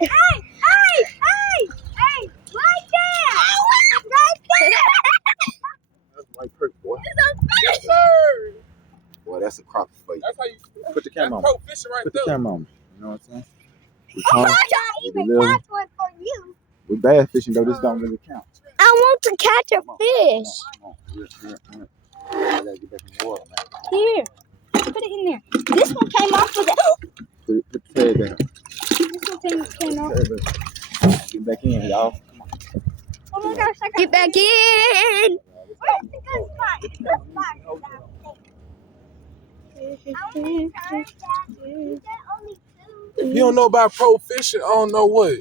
Hey, right there! Right there! That's white perk, boy. It's a fish! Yes, sir. Boy, that's a crappie for you. That's how you Put the camera on. pro fishing right Put the there. camera on. You know what I'm saying? We Oh, caught I it. don't We even deliver. catch one for you. We bad fishing though. This don't really count. I want to catch a Come on, fish. come on. Here. I gotta get back in the water, man. Here. Put it in there. This one came off with it. Put the tag down. This one came off. Get back in, y'all. Come on. Oh my gosh, I got Get back in. Where's the good spot? The good spot is downstairs. I want to turn that. You said only two. If you don't know about pro fishing, I don't know what.